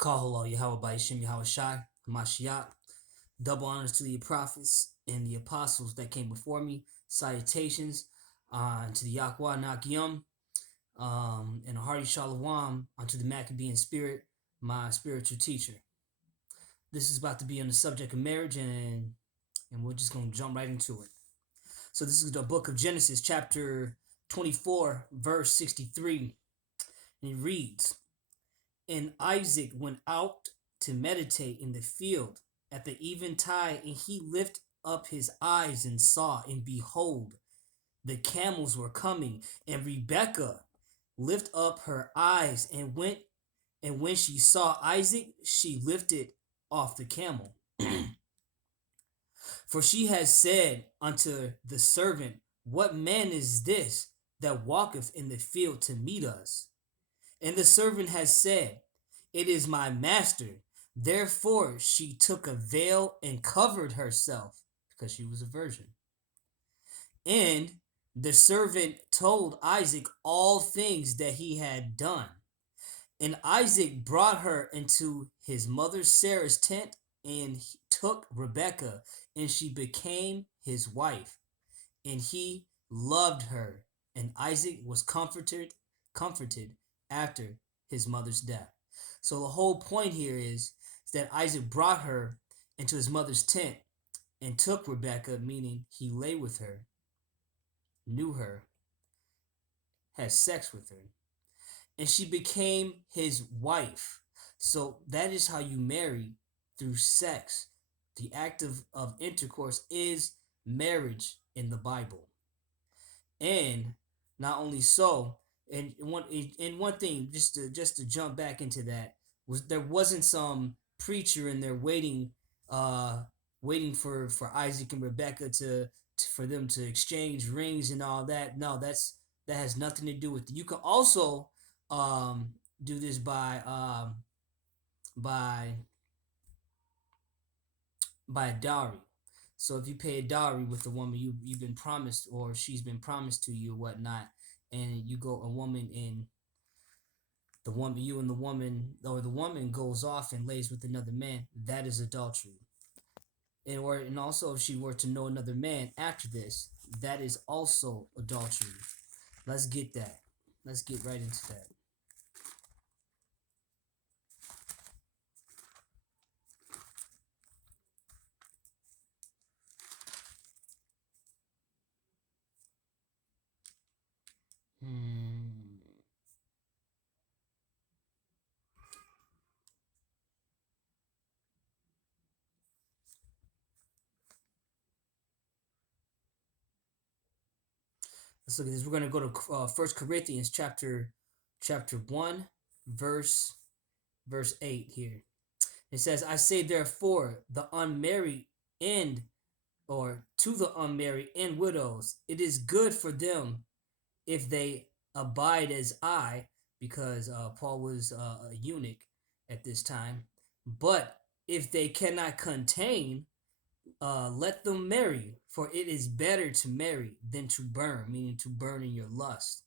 Kahalo Yahweh Ba'Yishim Yahweh Shai, Hamashiach. Double honors to the prophets and the apostles that came before me. Salutations to the Yahweh Nakyum, and a hearty shalom unto the Maccabean spirit, my spiritual teacher. This is about to be on the subject of marriage, and we're just going to jump right into it. So this is the book of Genesis, chapter 24, verse 63. And it reads, And Isaac went out to meditate in the field at the eventide, and he lifted up his eyes and saw, and behold, the camels were coming. And Rebekah lifted up her eyes and went, and when she saw Isaac, she lifted off the camel. For she had said unto the servant, What man is this that walketh in the field to meet us? And the servant has said, It is my master. Therefore she took a veil and covered herself, because she was a virgin. And the servant told Isaac all things that he had done. And Isaac brought her into his mother Sarah's tent, and he took Rebekah, and she became his wife. And he loved her, and Isaac was comforted after his mother's death. So the whole point here is that Isaac brought her into his mother's tent and took Rebekah, meaning he lay with her, knew her, had sex with her, and she became his wife. So that is how you marry, through sex. The act of intercourse is marriage in the Bible. And not only so, and one thing, just to jump back into that, was there wasn't some preacher in there waiting for Isaac and Rebekah for them to exchange rings and all that. No, that has nothing to do with it. You can also do this by a dowry. So if you pay a dowry with the woman you've been promised, or she's been promised to you or whatnot, and you go you and the woman, or the woman goes off and lays with another man, that is adultery. And also, if she were to know another man after this, that is also adultery. Let's get that. Let's get right into that. Let's look at this. We're going to go to 1 Corinthians chapter 1, verse 8 here. It says, I say therefore the unmarried and or to the unmarried and widows, it is good for them if they abide as I, because Paul was a eunuch at this time. But if they cannot contain, let them marry, for it is better to marry than to burn, meaning to burn in your lust.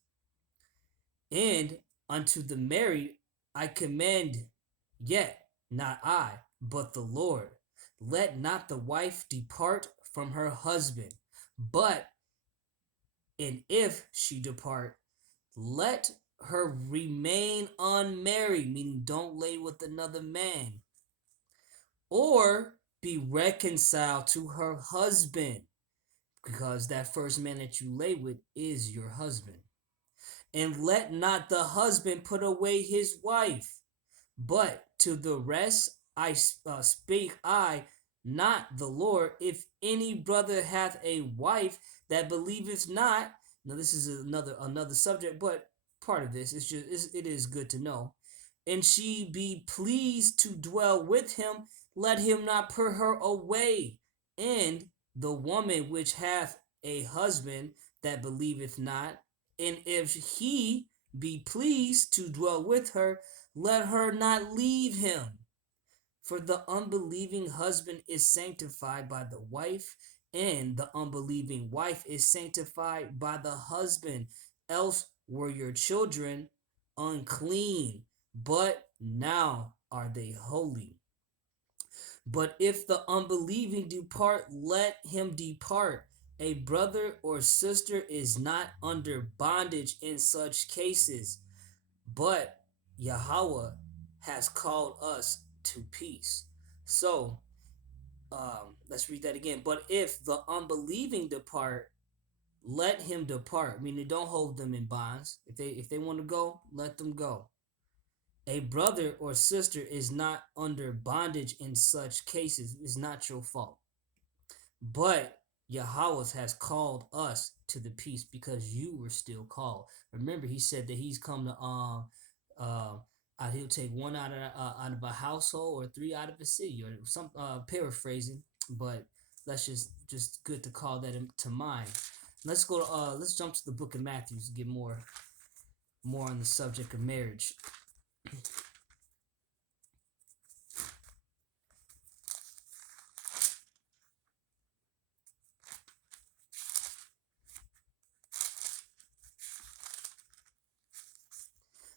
And unto the married I command, yet not I, but the Lord. Let not the wife depart from her husband, but and if she depart, let her remain unmarried, meaning don't lay with another man, or be reconciled to her husband, because that first man that you lay with is your husband. And let not the husband put away his wife, but to the rest I speak I, not the Lord. If any brother hath a wife that believeth not, now this is another subject, but part of this is it is good to know, and she be pleased to dwell with him, let him not put her away. And the woman which hath a husband that believeth not, and if he be pleased to dwell with her, let her not leave him. For the unbelieving husband is sanctified by the wife, and the unbelieving wife is sanctified by the husband. Else were your children unclean, but now are they holy. But if the unbelieving depart, let him depart. A brother or sister is not under bondage in such cases, but Yahweh has called us to peace. So, let's read that again. But if the unbelieving depart, let him depart. Meaning, don't hold them in bonds. If they want to go, let them go. A brother or sister is not under bondage in such cases. It's not your fault. But Yahweh has called us to the peace because you were still called. Remember, he said that he's come to he'll take one out of a household or three out of a city, or some paraphrasing, but let's just good to call that to mind. Let's jump to the book of Matthew to get more on the subject of marriage.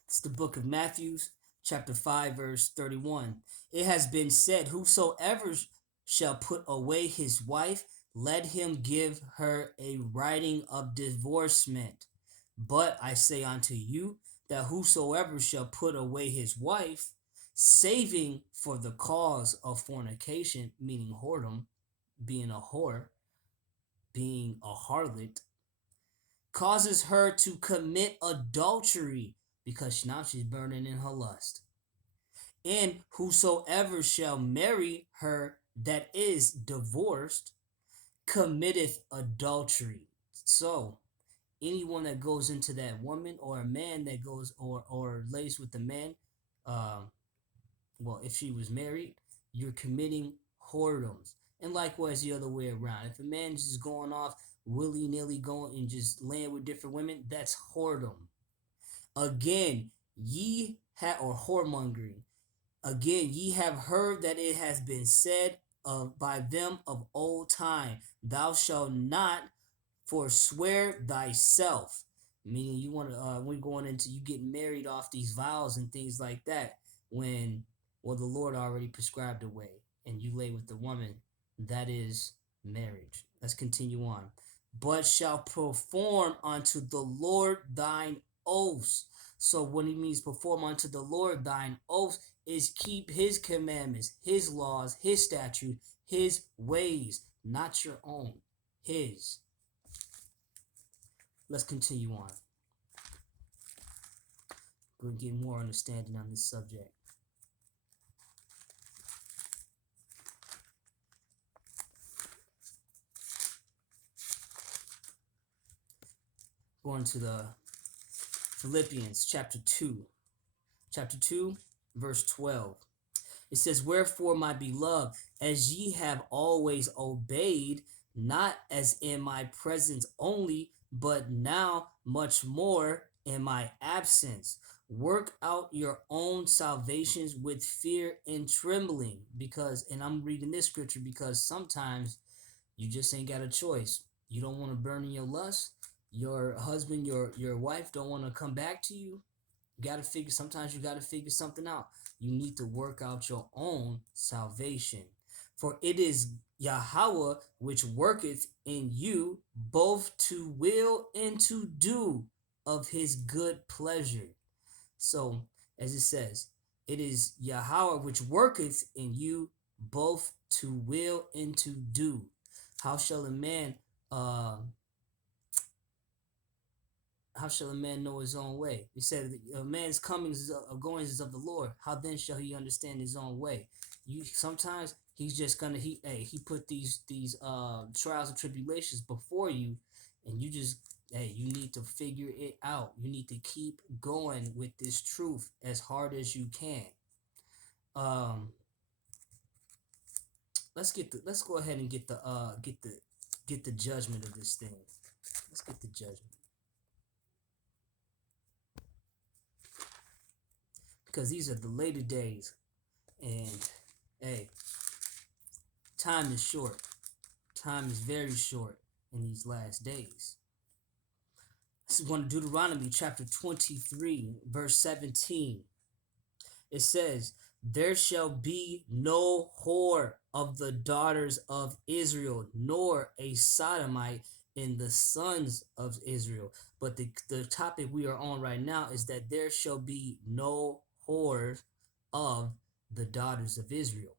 It's the book of Matthew, chapter 5, verse 31. It has been said, whosoever shall put away his wife, let him give her a writing of divorcement. But I say unto you that whosoever shall put away his wife, saving for the cause of fornication, meaning whoredom, being a whore, being a harlot, causes her to commit adultery because now she's burning in her lust. And whosoever shall marry her that is divorced committeth adultery. So anyone that goes into that woman, or a man that goes or lays with the man, um, well, if she was married, you're committing whoredoms. And likewise the other way around. If a man's just going off willy-nilly, going and just laying with different women, that's whoredom. Again, or whoremongering. Again, ye have heard that it has been said by them of old time, thou shalt not forswear thyself. Meaning, you want to when going into you get married off these vows and things like that, when the Lord already prescribed a way, and you lay with the woman, that is marriage. Let's continue on. But shall perform unto the Lord thine oaths. So what he means perform unto the Lord thine oaths is keep his commandments, his laws, his statutes, his ways, not your own, his. Let's continue on. We'll get more understanding on this subject. Going to the Philippians chapter 2. Chapter 2, verse 12. It says, wherefore, my beloved, as ye have always obeyed, not as in my presence only, but now much more in my absence, work out your own salvations with fear and trembling. Because, and I'm reading this scripture because sometimes you just ain't got a choice. You don't want to burn in your lust. Your husband, your wife don't want to come back to you. Sometimes you gotta figure something out. You need to work out your own salvation. For it is Yahweh which worketh in you both to will and to do of his good pleasure. So, as it says, it is Yahweh which worketh in you both to will and to do. How shall a man uh how shall a man know his own way? He said, a man's comings of goings is of the Lord. How then shall he understand his own way? You sometimes he's just gonna he put these trials and tribulations before you, and you just you need to figure it out. You need to keep going with this truth as hard as you can. Let's go ahead and get the judgment of this thing. Let's get the judgment. Because these are the later days, and hey, time is short. Time is very short in these last days. This is one of Deuteronomy chapter 23, verse 17. It says, There shall be no whore of the daughters of Israel, nor a sodomite in the sons of Israel. But the topic we are on right now is that there shall be no whores of the daughters of Israel.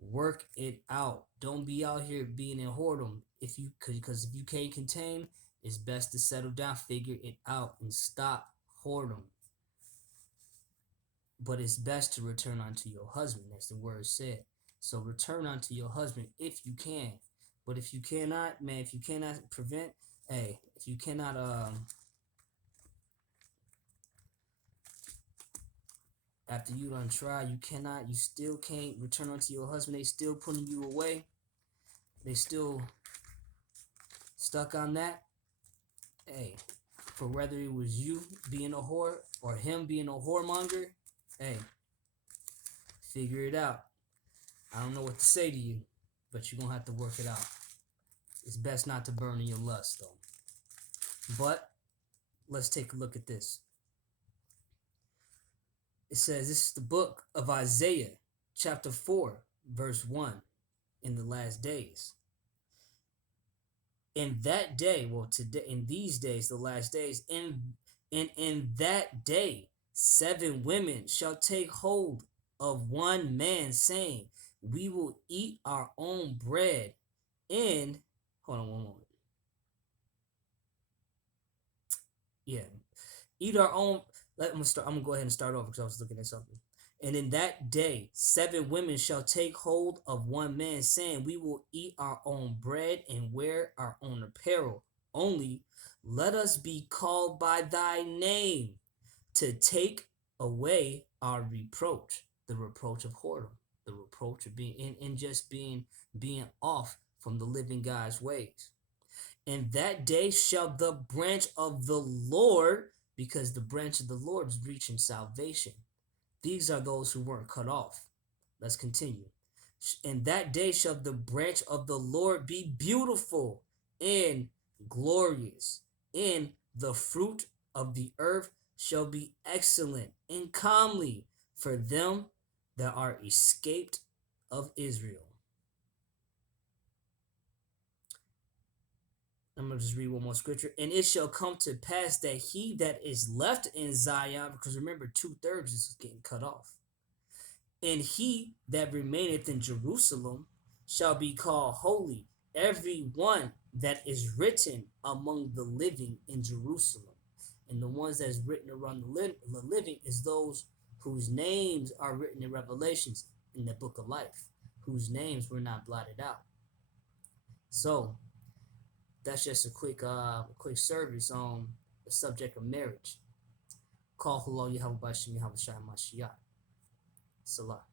Work it out. Don't be out here being in whoredom. If you could, because if you can't contain, it's best to settle down, figure it out, and stop whoredom. But it's best to return unto your husband, as the word said. So return unto your husband if you can. But if you cannot, man, if you cannot prevent, hey, if you cannot after you done try, you still can't return unto your husband, they still putting you away, they still stuck on that. Hey, for whether it was you being a whore or him being a whoremonger, hey, figure it out. I don't know what to say to you, but you're gonna have to work it out. It's best not to burn in your lust, though. But let's take a look at this. It says, this is the book of Isaiah, chapter 4, verse 1, in the last days. In that day, well, today, in these days, the last days, in that day, 7 women shall take hold of one man, saying, we will eat our own bread. And hold on one moment. Yeah, eat our own. I'm gonna go ahead and start over because I was looking at something. And in that day, 7 women shall take hold of one man, saying, we will eat our own bread and wear our own apparel. Only let us be called by thy name, to take away our reproach, the reproach of whoredom, the reproach of being and just being off from the living God's ways. And that day shall the branch of the Lord, because the branch of the Lord is reaching salvation. These are those who weren't cut off. Let's continue. And that day shall the branch of the Lord be beautiful and glorious, and the fruit of the earth shall be excellent and comely for them that are escaped of Israel. I'm going to just read one more scripture. And it shall come to pass that he that is left in Zion, because remember, 2/3 is getting cut off, and he that remaineth in Jerusalem shall be called holy, every one that is written among the living in Jerusalem. And the ones that's written around the living is those whose names are written in Revelations in the book of life, whose names were not blotted out. So that's just a quick service on the subject of marriage. Call Hullo Yahweh Bashim Yahweh Shai Mashiach. Salah.